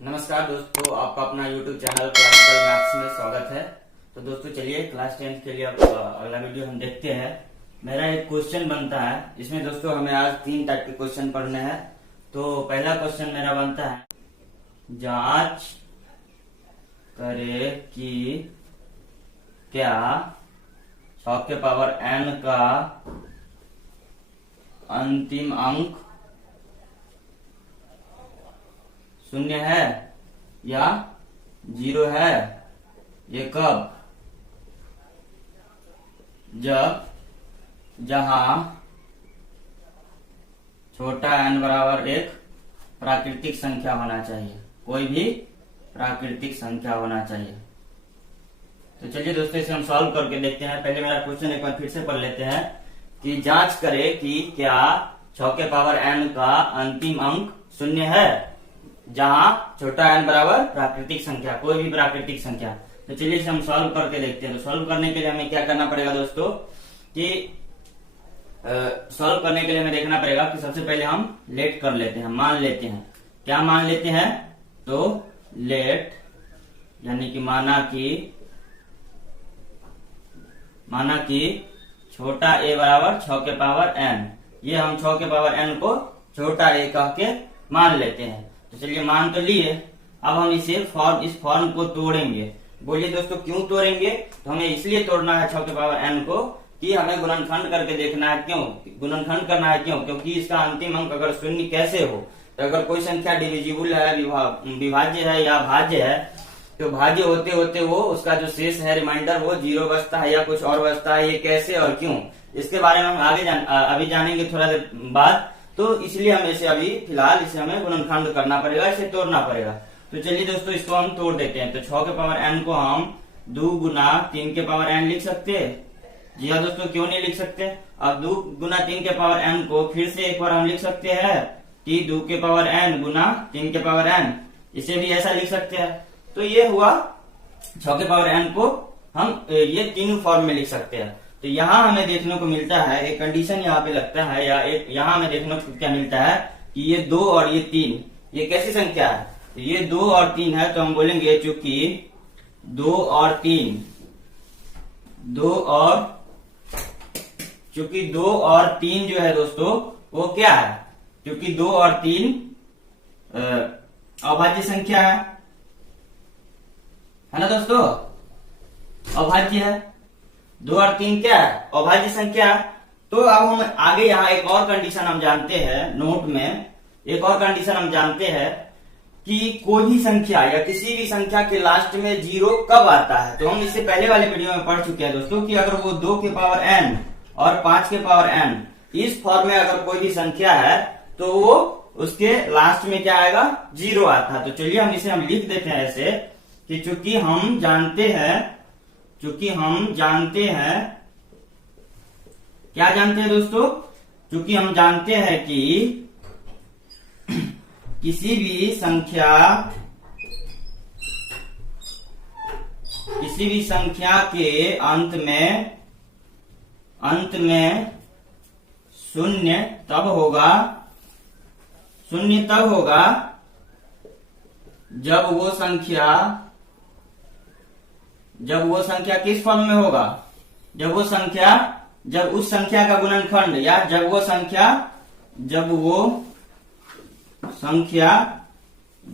नमस्कार दोस्तों, आपका अपना YouTube चैनल क्लासिकल मैथ्स में स्वागत है। तो दोस्तों चलिए क्लास 10th के लिए अब अगला वीडियो हम देखते हैं। मेरा एक क्वेश्चन बनता है, इसमें दोस्तों हमें आज 3 टाइप के क्वेश्चन पढ़ने हैं। तो पहला क्वेश्चन मेरा बनता है, जांच करे कि क्या 6 के पावर n का अंतिम अंक 0 है या 0 है। ये कब? जहां छोटा n बराबर एक प्राकृतिक संख्या होना चाहिए, कोई भी प्राकृतिक संख्या होना चाहिए। तो चलिए दोस्तों इसे हम सॉल्व करके देखते हैं। पहले मेरा क्वेश्चन एक बार फिर से पढ़ लेते हैं कि जांच करे कि क्या 6 के पावर n का अंतिम अंक 0 है, जहां छोटा n बराबर प्राकृतिक संख्या, कोई भी प्राकृतिक संख्या। तो चलिए इसे हम सॉल्व करके देखते हैं। तो सॉल्व करने के लिए हमें क्या करना पड़ेगा दोस्तों कि सॉल्व करने के लिए हमें देखना पड़ेगा कि सबसे पहले हम लेट कर लेते हैं, मान लेते हैं। क्या मान लेते हैं? तो लेट यानी कि माना कि छोटा a बराबर 6 के पावर n। ये हम 6 के पावर n को छोटा a कह के मान लेते हैं। तो चलिए मान तो लिए, अब हम इस फॉर्म को तोड़ेंगे। बोलिए दोस्तों क्यों तोड़ेंगे? तो हमें इसलिए तोड़ना है 6 के पावर n को कि हमें गुणनखंड करके देखना है। क्यों गुणनखंड करना है? क्यों? क्योंकि इसका अंतिम अंक अगर 0 कैसे हो, तो अगर कोई संख्या डिविजिबल है, विभाज्य है या भाज्य है, तो भाज्य होते होते वो उसका जो शेष है रिमाइंडर वो 0 बचता है या कुछ और बचता है। ये कैसे और क्यों, इसके बारे में हम अभी जानेंगे थोड़ा देर बाद। तो इसलिए हमें इसे अभी फिलहाल इसे हमें गुणनखंड करना पड़ेगा, इसे तोड़ना पड़ेगा। तो चलिए दोस्तों इसको हम तोड़ देते हैं। तो 6 के पावर n को हम 2 गुना 3 के पावर n लिख सकते हैं। जी हाँ दोस्तों, क्यों नहीं लिख सकते? अब 2 गुना 3 के पावर n को फिर से एक बार हम लिख सकते हैं कि 2 के पावर n गुना 3 के पावर n, इसे भी ऐसा लिख सकते हैं। तो ये हुआ 6 के पावर n को हम ये तीनों फॉर्म में लिख सकते हैं। तो यहाँ हमें देखने को मिलता है, एक कंडीशन यहाँ पे लगता है, या एक यहाँ हमें देखने को क्या मिलता है कि ये 2 और ये 3 ये कैसी संख्या है? तो ये 2 और 3 है, तो हम बोलेंगे चूंकि 2 और 3 जो है दोस्तों वो क्या है? क्योंकि 2 और 3 अभाज्य संख्या है ना दोस्तों, अभाज्य है। 2 और 3 क्या है? अभाज्य संख्या। तो अब हम आगे यहाँ एक और कंडीशन हम जानते हैं, नोट में एक और कंडीशन हम जानते हैं कि कोई भी संख्या या किसी भी संख्या के लास्ट में 0 कब आता है। तो हम इससे पहले वाले वीडियो में पढ़ चुके हैं दोस्तों कि अगर वो 2 के पावर n और 5 के पावर n इस फॉर्म में अगर कोई भी संख्या है तो वो उसके लास्ट में क्या आएगा? 0 आता है। तो चलिए हम लिख देते हैं ऐसे कि चूंकि हम जानते हैं, क्या जानते हैं दोस्तों? चूंकि हम जानते हैं कि किसी भी संख्या के अंत में शून्य तब होगा जब वो संख्या किस फॉर्म में होगा? जब उस संख्या का गुणनखंड, या जब वो संख्या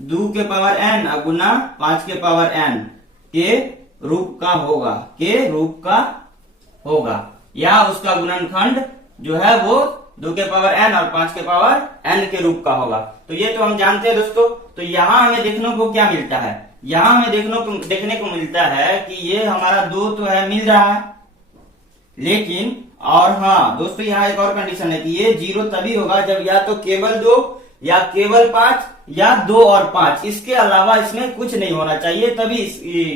2 के पावर n गुना 5 के पावर n के रूप का होगा, या उसका गुणनखंड जो है वो 2 के पावर n और 5 के पावर n के रूप का होगा। तो ये तो हम जानते हैं दोस्तों। तो यहाँ हमें देखने को क्या मिलता है? यहाँ हमें देखने को मिलता है कि ये हमारा 2 तो है, मिल रहा है, लेकिन और हाँ दोस्तों यहाँ एक और कंडीशन है कि ये 0 तभी होगा जब या तो केवल 2 या केवल 5 या 2 और 5, इसके अलावा इसमें कुछ नहीं होना चाहिए। तभी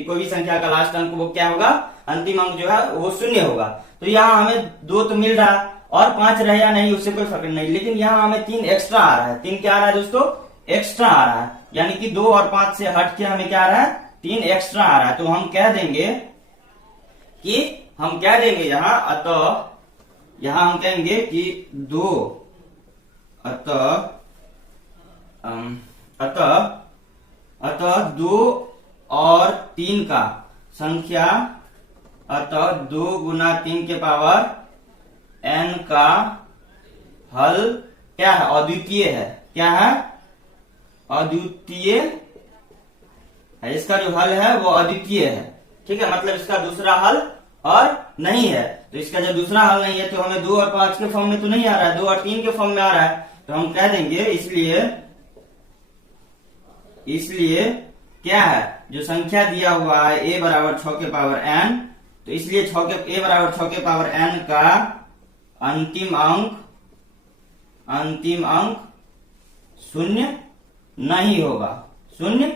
कोई भी संख्या का लास्ट अंक वो क्या होगा? अंतिम अंक जो है वो 0 होगा। तो यहाँ हमें 2 तो मिल रहा है और 5 रहे या नहीं उससे कोई फर्क नहीं, लेकिन यहाँ हमें 3 एक्स्ट्रा आ रहा है। 3 क्या आ रहा है दोस्तों? एक्स्ट्रा आ रहा है, यानी कि 2 और 5 से हट के हमें क्या आ रहा है? 3 एक्स्ट्रा आ रहा है। तो हम कह देंगे यहाँ अतः यहाँ हम कहेंगे कि 2 अतः अतः 2 और 3 का संख्या, अतः 2 गुना 3 के पावर n का हल क्या है? अद्वितीय है। क्या है? अद्वितीय है। इसका जो हल है वो अद्वितीय है। ठीक है, मतलब इसका दूसरा हल और नहीं है। तो इसका जब दूसरा हल नहीं है तो हमें 2 और 5 के फॉर्म में तो नहीं आ रहा है, 2 और 3 के फॉर्म में आ रहा है। तो हम कह देंगे इसलिए क्या है? जो संख्या दिया हुआ है a बराबर 6 के पावर n, तो इसलिए a बराबर 6 के पावर n का अंतिम अंक शून्य नहीं होगा। शून्य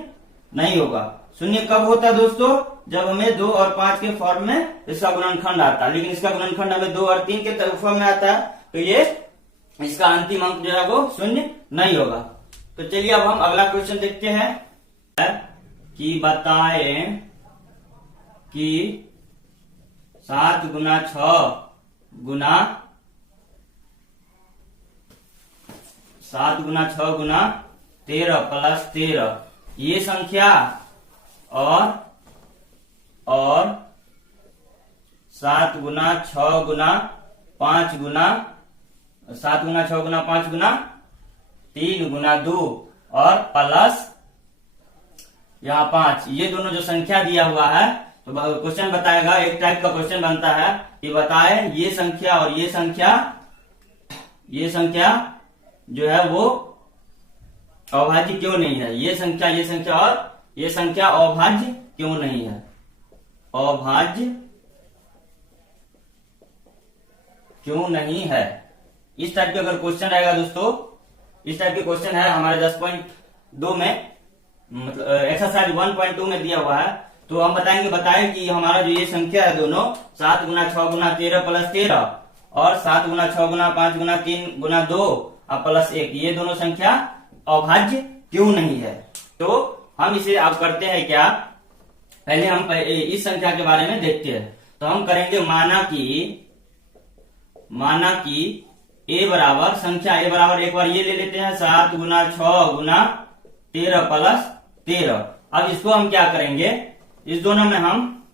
नहीं होगा। शून्य कब होता है दोस्तों? जब हमें 2 और 5 के फॉर्म में इसका गुणनखंड आता है, लेकिन इसका गुणनखंड हमें 2 और 3 के फॉर्म में आता है, तो ये इसका अंतिम अंक जो है वो शून्य नहीं होगा। तो चलिए अब हम अगला क्वेश्चन देखते हैं कि बताएं कि 7 गुना 6 गुना 13 प्लस 13 ये संख्या और 7 गुना 6 गुना 5 गुना 7 गुना 6 गुना 5 गुना 3 गुना 2 और प्लस यहाँ 5, ये दोनों जो संख्या दिया हुआ है, तो क्वेश्चन बताएगा, एक टाइप का क्वेश्चन बनता है कि बताए ये संख्या और ये संख्या जो है वो अभाज्य क्यों नहीं है। ये संख्या और ये संख्या अभाज्य क्यों नहीं है? अभाज्य क्यों नहीं है? इस टाइप के अगर क्वेश्चन रहेगा दोस्तों, इस टाइप के क्वेश्चन है हमारे 10.2 में, मतलब एक्सरसाइज 1.2 में दिया हुआ है। तो हम बताएं कि हमारा जो ये संख्या है दोनों 7 गुना 6 गुना 13 प्लस 13 और 7 गुना 6 गुना 5 गुना 3 गुना 2 और प्लस 1, ये दोनों संख्या अभाज्य क्यों नहीं है। तो हम इसे आप करते हैं क्या, पहले हम इस संख्या के बारे में देखते हैं। तो हम करेंगे माना कि a बराबर संख्या a बराबर, एक बार ये ले लेते हैं 7 गुना 6 गुना 13 प्लस 13। अब इसको हम क्या करेंगे, इस दोनों में हम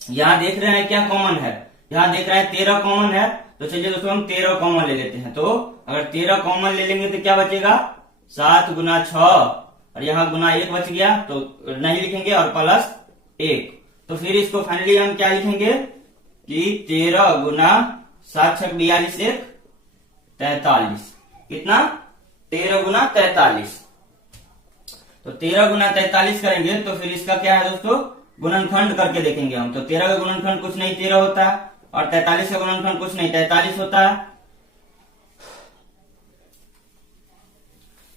यहाँ देख रहे हैं क्या कॉमन है, यहाँ देख रहे हैं 13 कॉमन है। तो चलिए दोस्तों हम 13 कॉमन ले लेते हैं। तो अगर 13 कॉमन ले लेंगे तो क्या बचेगा? 7 गुना 6 और यहाँ गुना 1 बच गया, तो नहीं लिखेंगे, और प्लस 1। तो फिर इसको फाइनली हम क्या लिखेंगे कि 13 गुना 7 6 42 1 43। कितना? 13 गुना 43। तो 13 गुना 43 करेंगे तो फिर इसका क्या है दोस्तों, गुणनखंड करके देखेंगे हम। तो 13 का गुणनखंड कुछ नहीं 13 होता है, और 43 का गुणनखंड कुछ नहीं 43 होता है।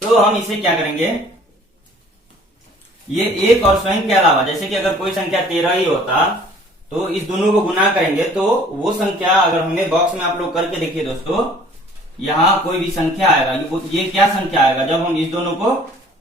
तो हम इसे क्या करेंगे, ये एक और स्वयं के अलावा, जैसे कि अगर कोई संख्या 13 ही होता तो इस दोनों को गुना करेंगे, तो वो संख्या अगर हमें बॉक्स में आप लोग करके देखिए दोस्तों, यहाँ कोई भी संख्या आएगा, ये क्या संख्या आएगा, जब हम इस दोनों को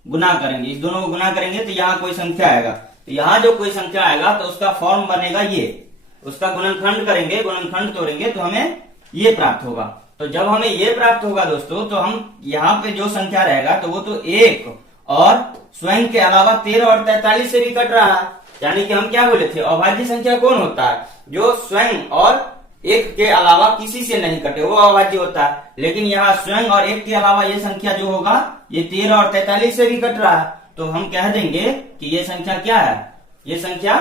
गुना करेंगे, इस दोनों को गुना करेंगे तो यहाँ कोई संख्या आएगा। तो यहाँ जो कोई संख्या आएगा तो उसका फॉर्म बनेगा ये, उसका गुणनखंड करेंगे, गुणनखंड तोड़ेंगे तो हमें ये प्राप्त होगा। तो जब हमें ये प्राप्त होगा दोस्तों, तो हम यहाँ पे जो संख्या रहेगा तो वो तो 1 और स्वयं के अलावा 13 और 43 से भी कट रहा है। यानी कि हम क्या बोले थे, अभाज्य संख्या कौन होता है, जो स्वयं और 1 के अलावा किसी से नहीं कटे, वो अभाज्य होता है। लेकिन यहाँ स्वयं और 1 के अलावा ये संख्या जो होगा ये 13 और 43 से भी कट रहा है। तो हम कह देंगे कि ये संख्या क्या है, ये संख्या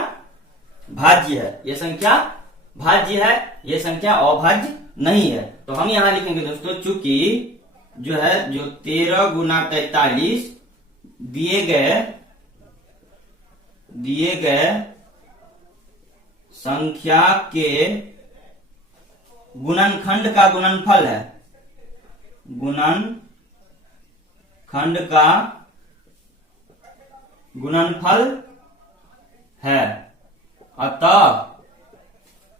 भाज्य है, ये संख्या भाज्य है, ये संख्या अभाज्य नहीं है। तो हम यहाँ लिखेंगे दोस्तों, चूंकि जो है जो 13 गुना 43 दिए गए संख्या के गुणनखंड का गुणनफल है, गुणनखंड का गुणनफल है।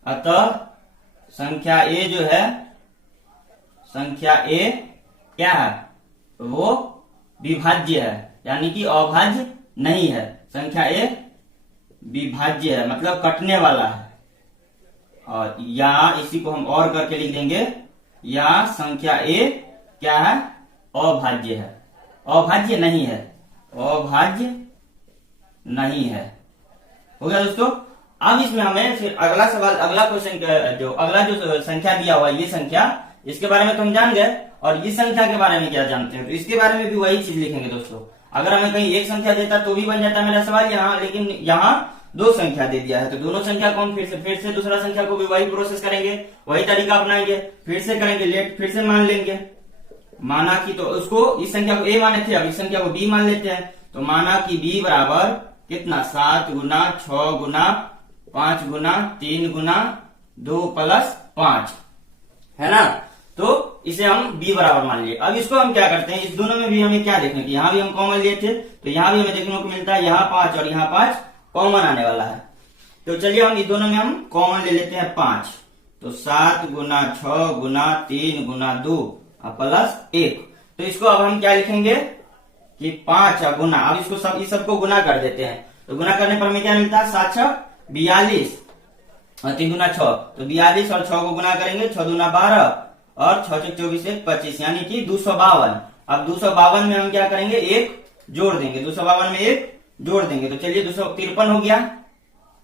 अतः संख्या a जो है, संख्या a क्या है, वो विभाज्य है, यानी कि अभाज्य नहीं है। संख्या a विभाज्य है, मतलब कटने वाला है। और या इसी को हम और करके लिख देंगे, या संख्या a क्या है, अभाज्य है, अभाज्य नहीं है, अभाज्य नहीं है। हो गया दोस्तों। अब इसमें हमें फिर अगला सवाल, अगला क्वेश्चन, जो अगला जो संख्या दिया हुआ है ये संख्या, इसके बारे में तो हम जान गए, और इस संख्या के बारे में क्या जानते हैं, तो इसके बारे में भी वही चीज लिखेंगे दोस्तों। अगर हमें कहीं एक संख्या देता तो भी बन जाता मेरा सवाल यहाँ, लेकिन यहाँ दो संख्या दे दिया है, तो दोनों संख्या को हम फिर से दूसरा संख्या को भी वही प्रोसेस करेंगे, वही तरीका अपनाएंगे, फिर से करेंगे लेट, फिर से मान लेंगे। माना कि, तो उसको इस संख्या को a माने थे, अब इस संख्या को b मान लेते हैं, तो माना कि b बराबर कितना, 7 गुना 6 गुना 5 गुना 3 गुना 2 प्लस 5, है ना। तो इसे हम b बराबर मान लिए। अब इसको हम क्या करते हैं, इस दोनों में भी हमें क्या देखने की, यहाँ भी हम कॉमन लिए थे, तो यहाँ भी हमें देखने को मिलता है यहाँ 5 और यहाँ 5 कॉमन आने वाला है। तो चलिए हम इस दोनों में हम कॉमन ले लेते हैं 5, तो 7 गुना 6 गुना 3 गुना 2 प्लस 1। तो इसको अब हम क्या लिखेंगे कि 5 गुना, अब इसको सब, इस सबको गुना कर देते हैं, तो गुना करने पर हमें क्या मिलता है, 7 6 42 और 3 गुना 6, तो 42 और 6 को गुना करेंगे, 6 दूना 12 और 6 6 24 25, यानी कि 252। अब 252 में हम क्या करेंगे, एक जोड़ देंगे, 252 में एक जोड़ देंगे, तो चलिए 253 हो गया,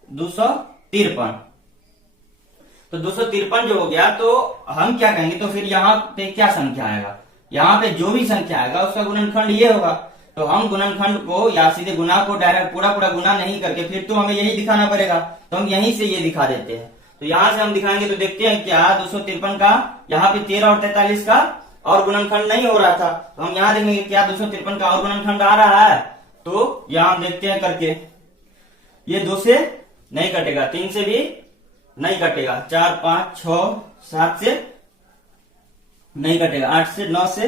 253। तो 253 जो हो गया, तो हम क्या कहेंगे, तो फिर यहाँ पे क्या संख्या आएगा, यहाँ पे जो भी संख्या आएगा उसका गुणनखंड ये होगा। तो हम गुणनखंड को या सीधे गुना को डायरेक्ट पूरा पूरा गुना नहीं करके, फिर तो हमें यही दिखाना पड़ेगा, तो हम यहीं से ये दिखा देते हैं। तो यहाँ से हम दिखाएंगे, तो देखते हैं क्या 253 का यहाँ पे 13 और 43 का और गुणनखंड नहीं हो रहा था, तो हम यहाँ देखेंगे क्या 253 का और गुणनखंड आ रहा है। तो यहाँ हम देखते हैं करके, ये 2 से नहीं कटेगा, 3 से भी नहीं कटेगा, 4 5 6 7 से नहीं कटेगा, 8 से 9 से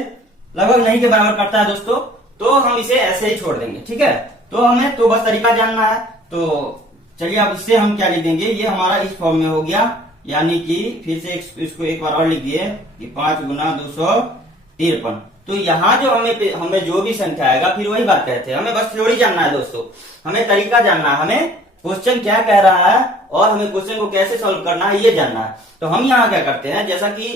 लगभग नहीं के बराबर कटता है दोस्तों। तो हम इसे ऐसे ही छोड़ देंगे, ठीक है। तो हमें तो बस तरीका जानना है, तो चलिए अब इससे हम क्या लिख देंगे, ये हमारा इस फॉर्म में हो गया, यानी कि फिर से इसको एक बार और लिख दिए कि 5 गुना 253। तो यहाँ जो हमें जो भी संख्या आएगा, फिर वही बात कहते हैं, हमें बस थ्योरी जानना है दोस्तों, हमें तरीका जानना है, हमें क्वेश्चन क्या कह रहा है और हमें क्वेश्चन को कैसे सॉल्व करना है ये जानना है। तो हम यहाँ क्या करते हैं, जैसा कि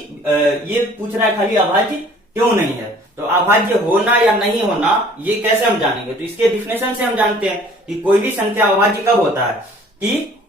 ये पूछ रहा है खाली अभाज्य क्यों नहीं है, तो अभाज्य होना या नहीं होना ये कैसे हम जानेंगे, तो इसके डिफिनेशन से हम जानते हैं कि कोई भी संख्या अभाज्य कब होता है, कि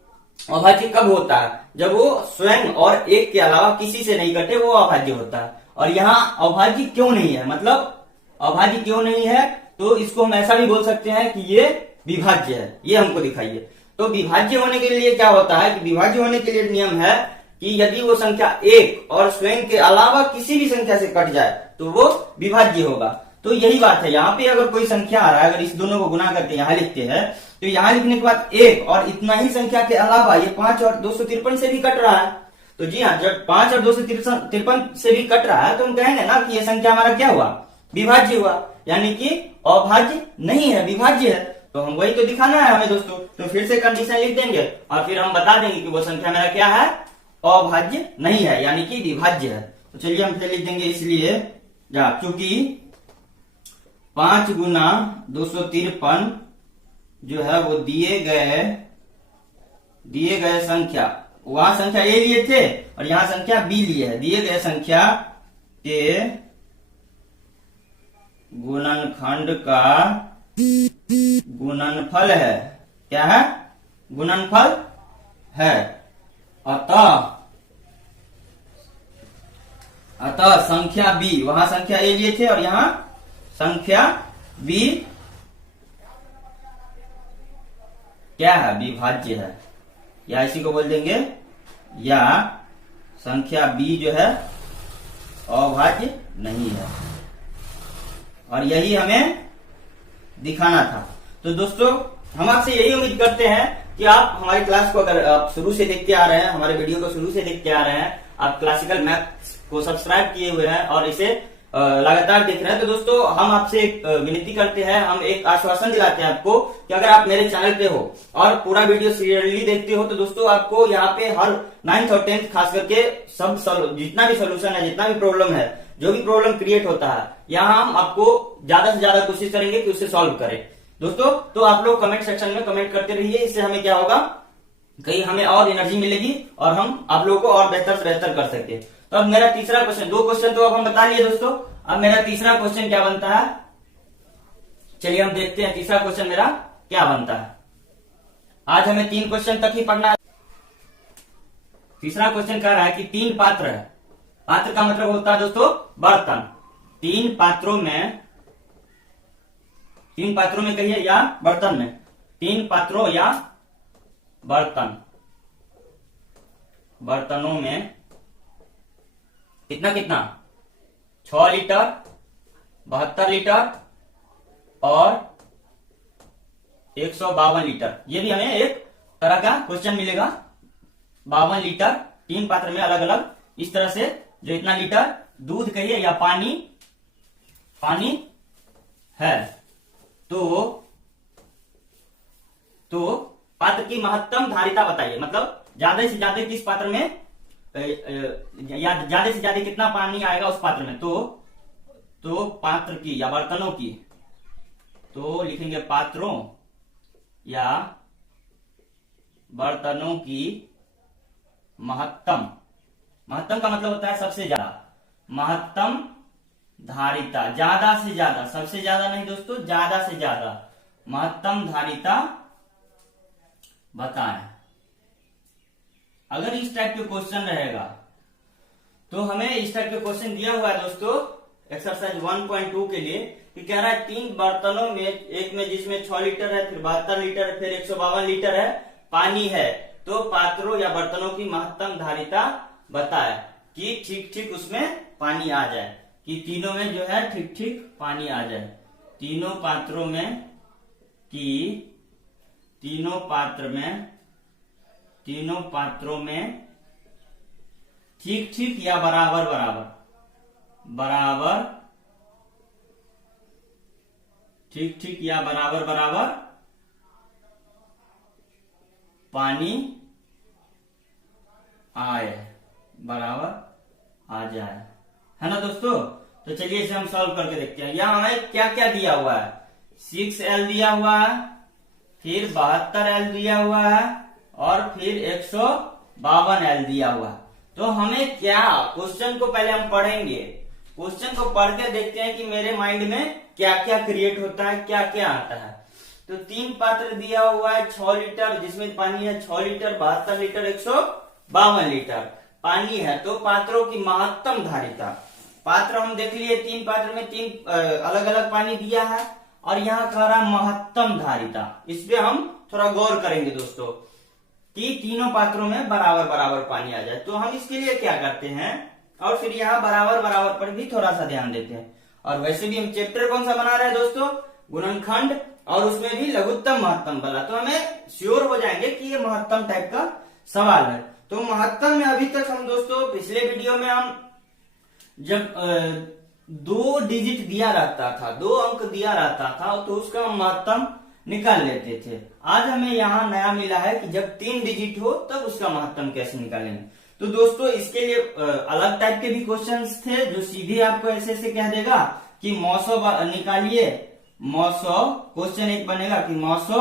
अभाज्य कब होता है, जब वो स्वयं और एक के अलावा किसी से नहीं कटे, वो अभाज्य होता है। और यहाँ अभाज्य क्यों नहीं है, मतलब अभाज्य क्यों नहीं है, तो इसको हम ऐसा भी बोल सकते हैं कि ये विभाज्य है, ये हमको दिखाइए। तो विभाज्य होने के लिए क्या होता है कि विभाज्य होने के लिए नियम है कि यदि वो संख्या एक और स्वयं के अलावा किसी भी संख्या से कट जाए तो वो विभाज्य होगा। तो यही बात है, यहाँ पे अगर कोई संख्या आ रहा है, अगर इस दोनों को गुना करके यहाँ लिखते हैं, तो यहाँ लिखने के बाद एक और इतना ही संख्या के अलावा ये 5 और 253 से भी कट रहा है, तो जी हाँ, जब 5 और 253 से भी कट रहा है तो हम कहेंगे ना कि ये संख्या हमारा क्या हुआ, विभाज्य हुआ, यानी कि अभाज्य नहीं है, विभाज्य है। तो हम वही तो दिखाना है हमें दोस्तों। तो फिर से कंडीशन लिख देंगे और फिर हम बता देंगे कि वो संख्या मेरा क्या है, अभाज्य नहीं है, यानी कि विभाज्य है। तो चलिए हम फिर लिख देंगे, इसलिए चूंकि 5 गुना 253 जो है वो दिए गए संख्या, वहां संख्या ए लिए थे और यहाँ संख्या बी लिए है, दिए गए संख्या के गुणनखंड का गुणनफल है। क्या है, गुणनफल है। अतः संख्या बी, वहां संख्या ए लिए थे और यहाँ संख्या बी क्या है, विभाज्य है, या इसी को बोल देंगे, या संख्या बी जो है अभाज्य नहीं है, और यही हमें दिखाना था। तो दोस्तों हम आपसे यही उम्मीद करते हैं कि आप हमारी क्लास को, अगर आप शुरू से देखते आ रहे हैं, हमारे वीडियो को शुरू से देखते आ रहे हैं, आप क्लासिकल मैथ्स को सब्सक्राइब किए हुए हैं और इसे लगातार देख रहे हैं, तो दोस्तों हम आपसे एक विनती करते हैं, हम एक आश्वासन दिलाते हैं आपको कि अगर आप मेरे चैनल पे हो और पूरा वीडियो सीरियसली देखते हो, तो दोस्तों आपको यहाँ पे हर 9th और 10th खास करके सब जितना भी सोल्यूशन है, जितना भी प्रॉब्लम है, जो भी प्रॉब्लम क्रिएट होता है, यहाँ हम आपको ज्यादा से ज्यादा कोशिश करेंगे कि उसे सॉल्व करें दोस्तों। तो आप लोग कमेंट सेक्शन में कमेंट करते रहिए, इससे हमें क्या होगा, कहीं हमें और एनर्जी मिलेगी और हम आप लोगों को और बेहतर से बेहतर कर सकते। तो अब मेरा तीसरा क्वेश्चन, 2 क्वेश्चन तो अब हम बता लिए दोस्तों, अब मेरा तीसरा क्वेश्चन क्या बनता है, चलिए हम देखते हैं तीसरा क्वेश्चन मेरा क्या बनता है। आज हमें 3 क्वेश्चन तक ही पढ़ना है। तीसरा क्वेश्चन कह रहा है कि 3 पात्र है। पात्र का मतलब होता है दोस्तों बर्तन। 3 पात्रों में कहिए या बर्तन में, 3 पात्रों या बर्तनों में कितना 6 लीटर, 72 लीटर और 152 लीटर। ये भी हमें एक तरह का क्वेश्चन मिलेगा। 52 लीटर 3 पात्र में अलग अलग इस तरह से, जो इतना लीटर दूध कहिए या पानी है। तो पात्र की महत्तम धारिता बताइए, मतलब ज्यादा से ज्यादा किस पात्र में या ज्यादा से ज्यादा कितना पानी आएगा उस पात्र में। तो पात्र की या बर्तनों की, तो लिखेंगे पात्रों या बर्तनों की महत्तम का मतलब होता है सबसे ज्यादा। महत्तम धारिता, ज्यादा से ज्यादा, सबसे ज्यादा नहीं दोस्तों, ज्यादा से ज्यादा महत्तम धारिता बताएं। अगर इस टाइप के क्वेश्चन रहेगा तो हमें इस टाइप के क्वेश्चन दिया हुआ है दोस्तों एक्सरसाइज 1.2 के लिए, कि कह रहा है 3 बर्तनों में, एक में जिसमें 6 लीटर है, फिर 72 लीटर है, फिर 152 लीटर है, पानी है। तो पात्रों या बर्तनों की महत्तम धारिता बताए कि ठीक उसमें पानी आ जाए, कि तीनों में जो है ठीक पानी आ जाए। तीनों पात्रों में तीनों पात्रों में ठीक या बराबर ठीक या बराबर पानी आ जाए, है ना दोस्तों। तो चलिए इसे हम सॉल्व करके देखते हैं। यहाँ हमें क्या क्या दिया हुआ है, 6L दिया हुआ है, फिर 72L दिया हुआ है और फिर 152L दिया हुआ है। तो हमें क्या, क्वेश्चन को पहले हम पढ़ेंगे, क्वेश्चन को पढ़ के देखते हैं कि मेरे माइंड में क्या क्या क्रिएट होता है, क्या क्या आता है। तो 3 पात्र दिया हुआ है, 6 लीटर जिसमें पानी है, 6 लीटर, 72 लीटर, 152 लीटर पानी है। तो पात्रों की महत्तम धारिता, पात्र हम देख लिए, 3 पात्र में 3 अलग अलग पानी दिया है, और यहाँ कह रहा महत्तम धारिता। इस पे हम थोड़ा गौर करेंगे दोस्तों कि तीनों पात्रों में बराबर पानी आ जाए। तो हम इसके लिए क्या करते हैं, और फिर यहाँ बराबर पर भी थोड़ा सा ध्यान देते हैं। और वैसे भी हम चैप्टर कौन सा बना रहे हैं दोस्तों, गुणनखंड, और उसमें भी लघुत्तम महत्तम वाला। तो हमें श्योर हो जाएंगे कि ये महत्तम टाइप का सवाल है। तो महत्तम में अभी तक हम दोस्तों, पिछले वीडियो में हम जब 2 डिजिट दिया रहता था, 2 अंक दिया रहता था, तो उसका हम महत्तम निकाल लेते थे। आज हमें यहाँ नया मिला है कि जब 3 डिजिट हो तब उसका महत्तम कैसे निकालेंगे। तो दोस्तों इसके लिए अलग टाइप के भी क्वेश्चंस थे, जो सीधे आपको ऐसे कह देगा कि 900 निकालिए, 900 क्वेश्चन एक बनेगा कि 900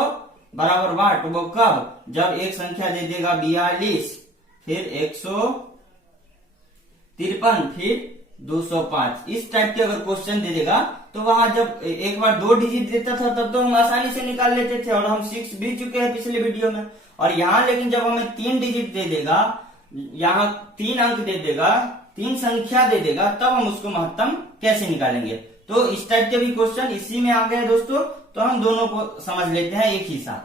बराबर वाट, वो कब, जब एक संख्या दे देगा 42, फिर 153, फिर 205। इस टाइप के अगर क्वेश्चन दे देगा तो वहां जब एक बार 2 डिजिट देता था तब तो हम आसानी से निकाल लेते थे, और हम 6 भी चुके हैं पिछले वीडियो में। और यहाँ लेकिन जब हमें 3 डिजिट दे देगा, यहाँ 3 अंक दे देगा, 3 संख्या दे देगा, तब हम उसको महत्तम कैसे निकालेंगे। तो इस टाइप के भी क्वेश्चन इसी में आ गए दोस्तों। तो हम दोनों को समझ लेते हैं एक ही साथ।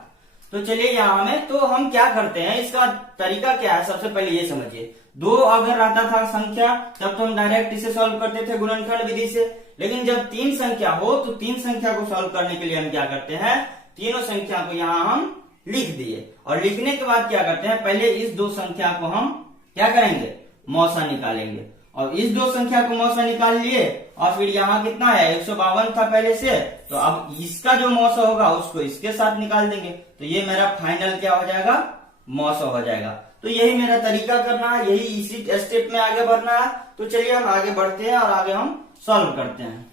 तो चलिए यहाँ में, तो हम क्या करते हैं, इसका तरीका क्या है, सबसे पहले ये समझिए। 2 अगर रहता था संख्या तब तो हम डायरेक्ट इसे सॉल्व करते थे गुणनखंड विधि से, लेकिन जब 3 संख्या हो तो 3 संख्या को सॉल्व करने के लिए हम क्या करते हैं, तीनों संख्या को यहाँ हम लिख दिए, और लिखने के बाद क्या करते हैं, पहले इस 2 संख्या को हम क्या करेंगे, मौसा निकालेंगे। और इस 2 संख्या को मौसा निकाल लिए, और फिर यहाँ कितना है, 152 था पहले से, तो अब इसका जो मौसा होगा उसको इसके साथ निकाल देंगे। तो ये मेरा फाइनल क्या हो जाएगा, मौसा हो जाएगा। तो यही मेरा तरीका करना है, यही इसी स्टेप में आगे बढ़ना है। तो चलिए हम आगे बढ़ते हैं और आगे हम सॉल्व करते हैं।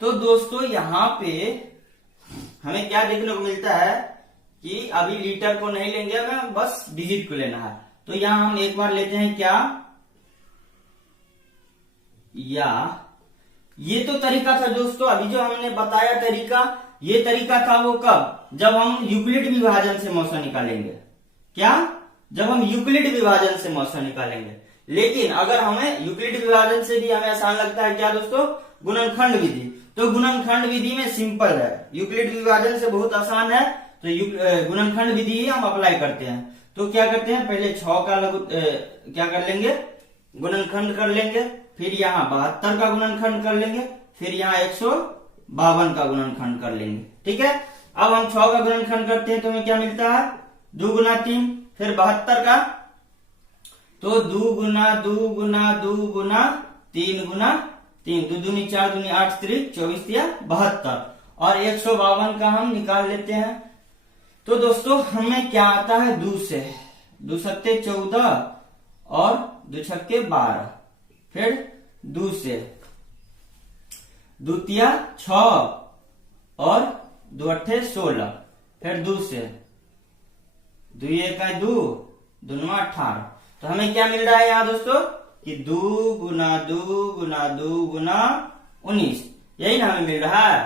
तो दोस्तों यहाँ पे हमें क्या देखने को मिलता है कि अभी लीटर को नहीं लेंगे, हमें बस डिजिट को लेना है। तो यहाँ हम एक बार लेते हैं क्या, या ये तो तरीका था दोस्तों, अभी जो हमने बताया तरीका ये तरीका था वो कब, जब हम यूक्लिड विभाजन से मौसा निकालेंगे। क्या? जब हम यूक्लिड विभाजन से मौसा निकालेंगे। लेकिन अगर हमें यूक्लिड विभाजन से भी हमें आसान लगता है क्या दोस्तों, गुणनखंड विधि, तो गुणनखंड विधि में सिंपल है, यूक्लिड विभाजन से बहुत आसान है, तो गुणनखंड विधि ही हम अप्लाई करते हैं। तो क्या करते हैं, पहले 6 का क्या कर लेंगे, गुणनखंड कर लेंगे, फिर यहाँ 72 का गुणनखंड कर लेंगे, फिर यहाँ 152 का गुणनखंड कर लेंगे। ठीक है, अब हम 6 का गुणनखंड करते हैं तो हमें क्या मिलता है, 2 गुना 3, फिर 72 का, तो 2 गुना 2 गुना 2 गुना 3 गुना 3, 2 दूनी 4 दूनी 8 3 24 या 72, और 152 का हम निकाल लेते हैं। तो दोस्तों हमें क्या आता है, 2 से 2 सत्ते 14 और 2 छक्के 12, फिर 2 से 2 तिया 6 और 2 अट्ठे 16, फिर 2 से 2 एक 2 2 18। तो हमें क्या मिल रहा है यहाँ दोस्तों कि 2 गुना 2 गुना 2 गुना 19, यही ना हमें मिल रहा है।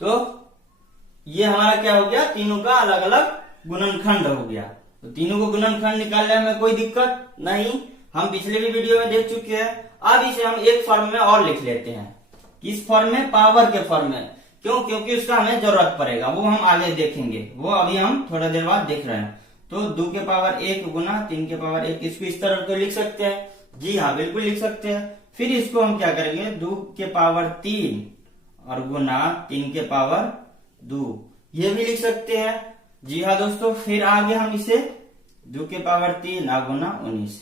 तो ये हमारा क्या हो गया, तीनों का अलग अलग गुणनखंड हो गया। तो तीनों को गुणनखंड निकालने में कोई दिक्कत नहीं, हम पिछले भी वीडियो में देख चुके हैं। अब इसे हम एक फॉर्म में और लिख लेते हैं, किस फॉर्म में, पावर के फॉर्म में। क्यों? क्योंकि उसका हमें जरूरत पड़ेगा, वो हम आगे देखेंगे, वो अभी हम थोड़ा देर बाद देख रहे हैं। तो 2 के पावर 1 गुना 3 के पावर 1, इसको इस तरह तो लिख सकते हैं, जी हाँ बिल्कुल लिख सकते हैं। फिर इसको हम क्या करेंगे, 2 के पावर 3 और गुना 3 के पावर 2, ये भी लिख सकते हैं, जी हाँ दोस्तों। फिर आगे हम इसे 2 के पावर 3 गुना 19,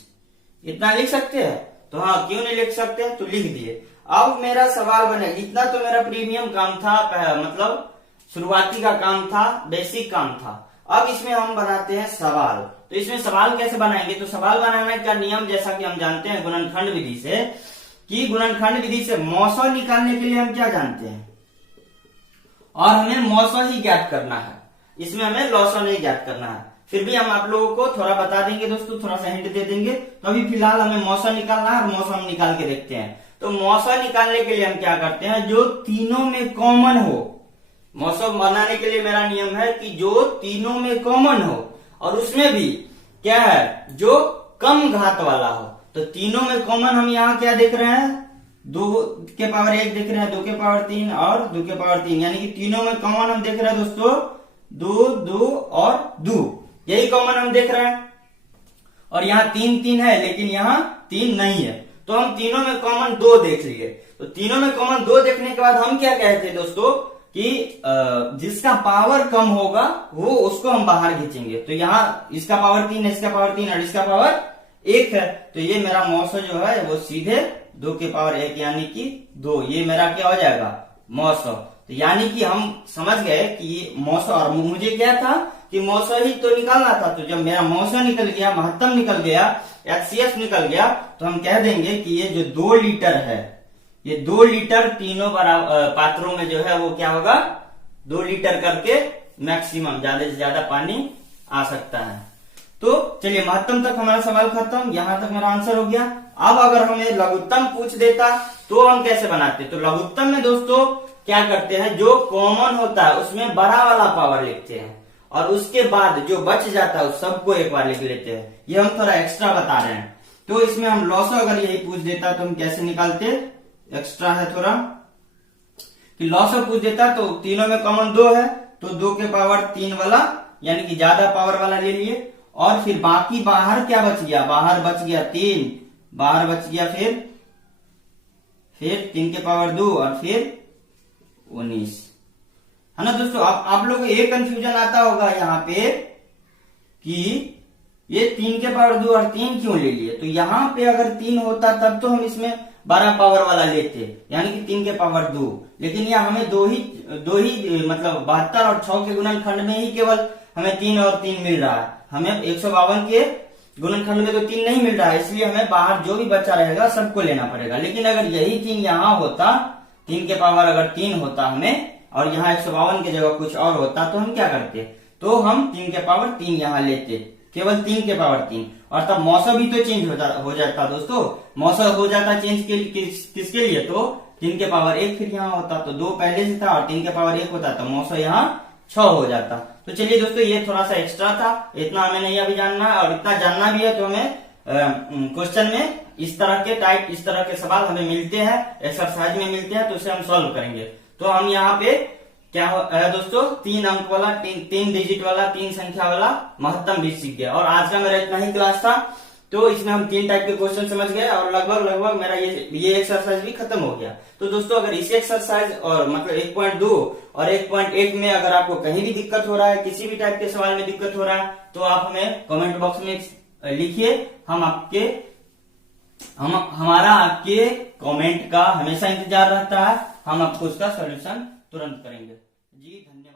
इतना लिख सकते हैं। तो हाँ, क्यों नहीं लिख सकते, तो लिख दिए। अब मेरा सवाल बने, इतना तो मेरा प्रीमियम काम था, मतलब शुरुआती का काम था, बेसिक काम था। अब इसमें हम बनाते हैं सवाल। तो इसमें सवाल कैसे बनाएंगे, तो सवाल बनाने का नियम जैसा कि हम जानते हैं गुणनखंड विधि से, कि गुणनखंड विधि से मौसा निकालने के लिए हम क्या जानते हैं, और हमें मौसा ही ज्ञात करना है, इसमें हमें लौसा नहीं ज्ञात करना है। फिर भी हम आप लोगों को थोड़ा बता देंगे दोस्तों, थोड़ा सा हिंट दे देंगे। तो अभी फिलहाल हमें मौसा निकालना है, और मौसा हम निकाल के देखते हैं। तो मौसा निकालने के लिए हम क्या करते हैं, जो तीनों में कॉमन हो, मौसा बनाने के लिए मेरा नियम है कि जो तीनों में कॉमन हो, और उसमें भी क्या है, जो कम घात वाला हो। तो तीनों में कॉमन हम यहाँ क्या देख रहे हैं, 2 के पावर 1 देख रहे हैं, 2 के पावर 3 और 2 के पावर 3, यानी कि तीनों में कॉमन हम देख रहे हैं दोस्तों 2 2 और 2, यही कॉमन हम देख रहे हैं। और यहाँ 3 3 है, लेकिन यहाँ 3 नहीं है, तो हम तीनों में कॉमन 2 देख लिए। तो तीनों में कॉमन 2 देखने के बाद हम क्या कहते हैं दोस्तों कि जिसका पावर कम होगा वो उसको हम बाहर खींचेंगे। तो यहाँ इसका पावर 3 है, इसका पावर 3 और इसका पावर 1 है, तो ये मेरा मौसा जो है वो सीधे 2 के पावर 1 यानी कि 2, ये मेरा क्या हो जाएगा, मौसा। तो यानी कि हम समझ गए कि ये मौसा, और मुझे क्या था कि मौसा ही तो निकालना था। तो जब मेरा मौसा निकल गया, महत्तम निकल गया, HCF निकल गया, तो हम कह देंगे कि ये जो 2 लीटर है, ये 2 लीटर तीनों पात्रों में जो है वो क्या होगा, 2 लीटर करके मैक्सिमम, ज्यादा से ज्यादा पानी आ सकता है। तो चलिए, महत्तम तक हमारा सवाल खत्म, यहां तक मेरा आंसर हो गया। अब अगर हमें लघुत्तम पूछ देता तो हम कैसे बनाते, तो लघुत्तम में दोस्तों क्या करते हैं, जो कॉमन होता है उसमें बड़ा वाला पावर लिखते हैं, और उसके बाद जो बच जाता है उस सबको एक बार लिख लेते हैं। ये हम थोड़ा एक्स्ट्रा बता रहे हैं। तो इसमें हम लॉसा अगर यही पूछ देता तो हम कैसे निकालते, एक्स्ट्रा है थोड़ा, कि लॉसा पूछ देता तो तीनों में कॉमन 2 है, तो 2 के पावर 3 वाला यानी कि ज्यादा पावर वाला ले लिए, और फिर बाकी बाहर क्या बच गया, बाहर बच गया 3, बाहर बच गया, फिर 3 के पावर 2 और फिर 19, है ना दोस्तों। अब आप लोगों को एक कंफ्यूजन आता होगा यहाँ पे कि ये 3 के पावर 2 और 3 क्यों ले लिए। तो यहाँ पे अगर 3 होता तब तो हम इसमें 12 पावर वाला लेते, यानी कि 3 के पावर 2, लेकिन यहाँ हमें दो ही मतलब 72 और 6 के गुणनखंड में ही केवल हमें 3 और 3 मिल रहा है। हमें 152 के गुणनखंड में तो 3 नहीं मिल रहा है, इसलिए हमें बाहर जो भी बचा रहेगा सबको लेना पड़ेगा। लेकिन अगर यही 3 यहाँ होता, 3 के पावर अगर 3 होता हमें, और यहाँ 152 की जगह कुछ और होता, तो हम क्या करते, तो हम 3 के पावर 3 यहाँ लेते, केवल 3 के पावर 3, और तब मौसा भी तो चेंज हो जाता दोस्तों। मौसा हो जाता चेंज किसके लिए, तो 3 के पावर 1 फिर यहाँ होता, तो 2 पहले से था और 3 के पावर 1 होता तो 900 यहाँ 6 हो जाता। तो चलिए दोस्तों, ये थोड़ा सा एक्स्ट्रा था, इतना हमें नहीं अभी जानना है, और इतना जानना भी है तो हमें क्वेश्चन में इस तरह के सवाल हमें मिलते हैं, एक्सरसाइज में मिलते हैं, तो उसे हम सॉल्व करेंगे। तो हम यहाँ पे क्या है दोस्तों, 3 अंक वाला 3 डिजिट वाला 3 संख्या वाला महत्तम बीज सीख गया। और आज का मेरा इतना ही क्लास था, तो इसमें हम 3 टाइप के क्वेश्चन समझ गए और लगभग मेरा ये एक्सरसाइज भी खत्म हो गया। तो दोस्तों, अगर इस एक्सरसाइज और मतलब 1.2 और 1.1 में अगर आपको कहीं भी दिक्कत हो रहा है, किसी भी टाइप के सवाल में दिक्कत हो रहा है, तो आप हमें कमेंट बॉक्स में लिखिए। हमारा आपके कमेंट का हमेशा इंतजार रहता है, हम आपको उसका सॉल्यूशन तुरंत करेंगे। जी धन्यवाद।